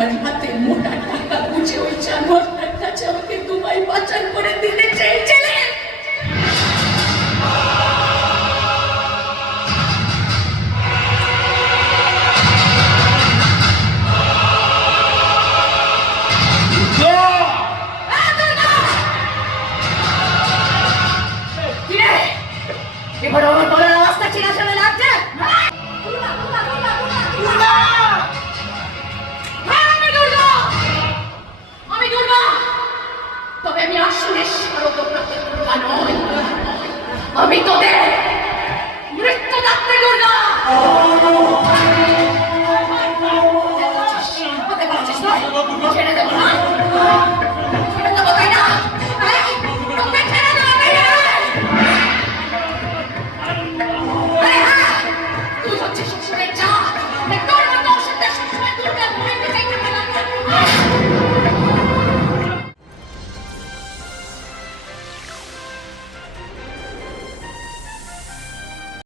আমার হাতে মোটা টাকা বুঝে ওই জানোয়ারটার কাছে আমাকে দুবাই পাচার করে দিলে চেয়েছিলে? এবার আমার আমি তোদের মৃত্যু দাত্রী দুর্গা oh, ছেড়ে